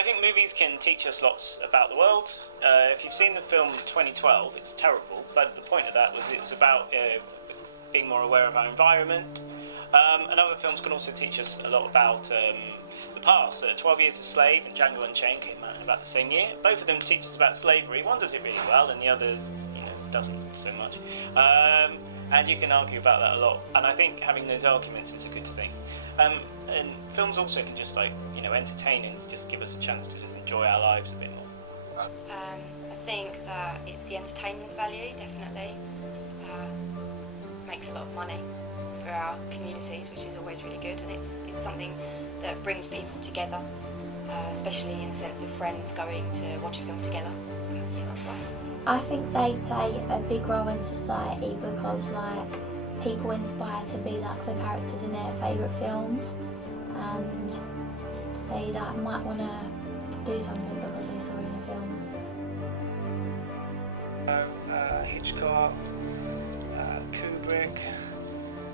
I think movies can teach us lots about the world. If you've seen the film 2012, it's terrible, but the point of that was it was about being more aware of our environment. And other films can also teach us a lot about the past. 12 Years a Slave and Django Unchained came out about the same year. Both of them teach us about slavery. One does it really well, and the other, doesn't so much. And you can argue about that a lot. And I think having those arguments is a good thing. And films also can just entertain and just give us a chance to just enjoy our lives a bit more. I think that it's the entertainment value, definitely. Makes a lot of money for our communities, which is always really good, and it's something that brings people together, especially in the sense of friends going to watch a film together. So yeah, that's why. I think they play a big role in society because people inspire to be like the characters in their favourite films, and they might want to do something because they saw it in a film. Hitchcock, Kubrick,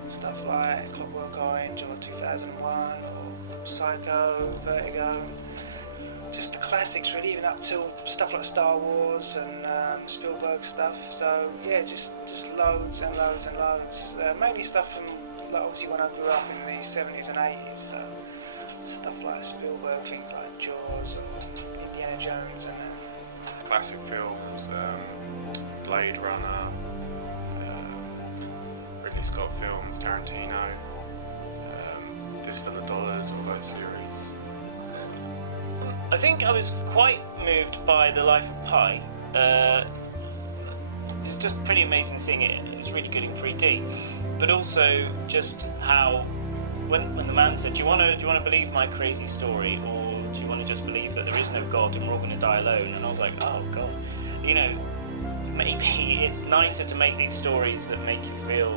stuff like Clockwork Orange or 2001 or Psycho, Vertigo. Just the classics really, even up till stuff like Star Wars and Spielberg stuff. So yeah, just loads and loads and loads. Mainly stuff from obviously when I grew up in the 70s and 80s. So stuff like Spielberg, things like Jaws or Indiana Jones and that. Classic films, Blade Runner, Ridley Scott films, Tarantino, Fist for the Dollars, all those series. I think I was quite moved by The Life of Pi. It's just pretty amazing seeing it. It was really good in 3D, but also just how when the man said, "Do you want to believe my crazy story, or do you want to just believe that there is no God and we're all going to die alone?" And I was like, "Oh God, maybe it's nicer to make these stories that make you feel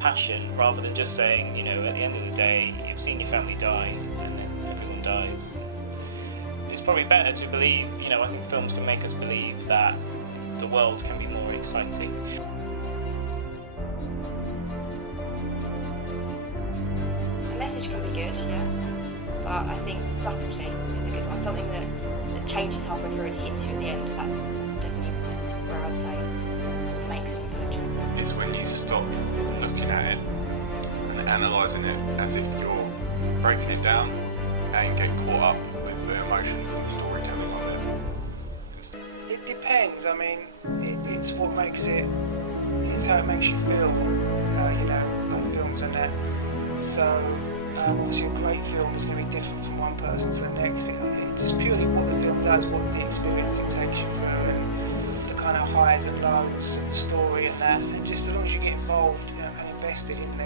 passion rather than just saying, at the end of the day, you've seen your family die and then everyone dies." It's probably better to believe, I think films can make us believe that the world can be more exciting. The message can be good, yeah, but I think subtlety is a good one. Something that changes halfway through and hits you at the end. That's definitely where I'd say it makes it influential. It's when you stop looking at it and analysing it as if you're breaking it down and get caught up with the emotions and the storytelling of it. It depends. I mean, it's what makes it. It's how it makes you feel. Like films and that. So obviously, a great film is going to be different from one person to the next. It's just purely what the film does, what the experience it takes you through, and the kind of highs and lows of the story and that. And just as long as you get involved and invested in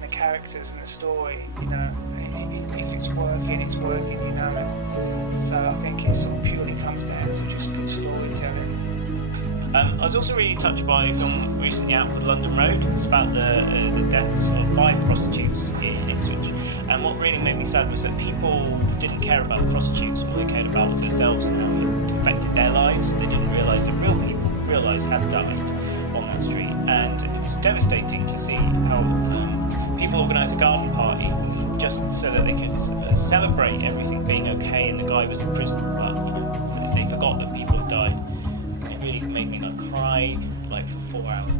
the characters and the story, if it's working, it's working. So I think it sort of purely comes down to just good storytelling. I was also really touched by a film recently out called London Road. It's about the deaths of 5 prostitutes in Ipswich. And what really made me sad was that people didn't care about the prostitutes. All they cared about was themselves and how it affected their lives. They didn't realise that real lives had died on that street. And it was devastating to see how people organised a garden party just so that they could celebrate everything being okay and the guy was in prison. But they forgot that people had died. Really made me cry for 4 hours.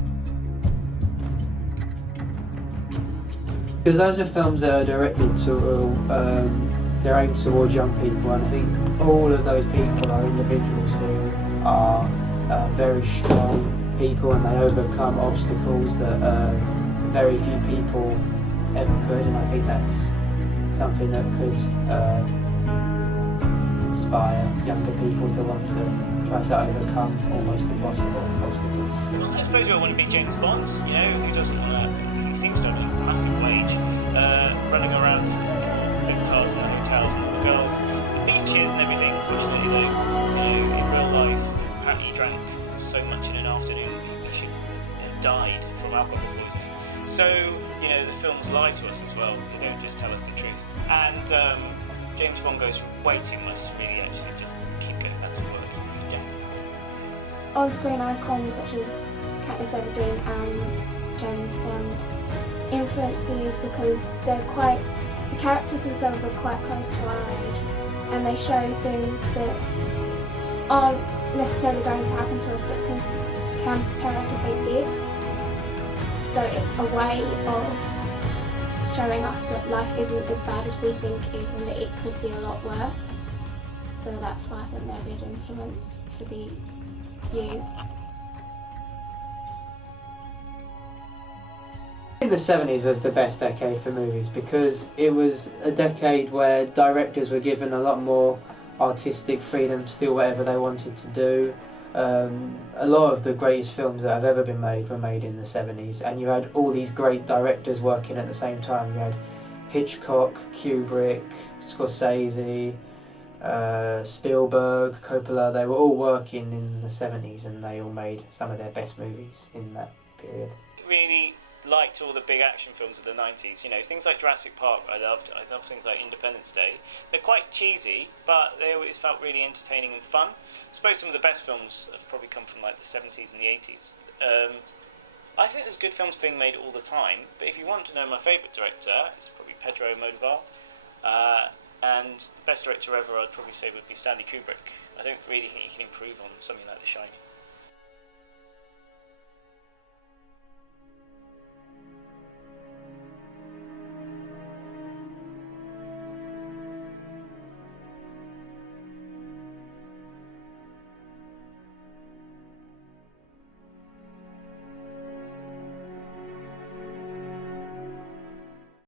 Because those are films that are directed to, they're aimed towards young people, and I think all of those people are individuals who are very strong people, and they overcome obstacles that very few people ever could, and I think that's something that could inspire younger people to want to try to overcome almost impossible obstacles. Well, I suppose we all want to be James Bond, who doesn't want to, he seems to have a massive wage, running around big cars and hotels and all the girls, beaches and everything. Fortunately though, in real life, apparently he drank so much in an afternoon he should have died from alcohol poisoning. So, the films lie to us as well, they don't just tell us the truth. And James Bond goes way too much to really actually just keep going back to work. Definitely. On-screen icons such as Katniss Everdeen and James Bond influence the youth because the characters themselves are quite close to our age, and they show things that aren't necessarily going to happen to us but can prepare us if they did. So it's a way of showing us that life isn't as bad as we think it is and that it could be a lot worse. So that's why I think they're a good influence for the youth. I think the 70s was the best decade for movies because it was a decade where directors were given a lot more artistic freedom to do whatever they wanted to do. A lot of the greatest films that have ever been made were made in the 70s, and you had all these great directors working at the same time. You had Hitchcock, Kubrick, Scorsese, Spielberg, Coppola. They were all working in the 70s and they all made some of their best movies in that period. Really liked all the big action films of the 90s. You know, things like Jurassic Park I loved. I love things like Independence Day. They're quite cheesy, but they always felt really entertaining and fun. I suppose some of the best films have probably come from like the 70s and the 80s. I think there's good films being made all the time, but if you want to know my favourite director, it's probably Pedro Almodóvar. And best director ever I'd probably say would be Stanley Kubrick. I don't really think you can improve on something like The Shining.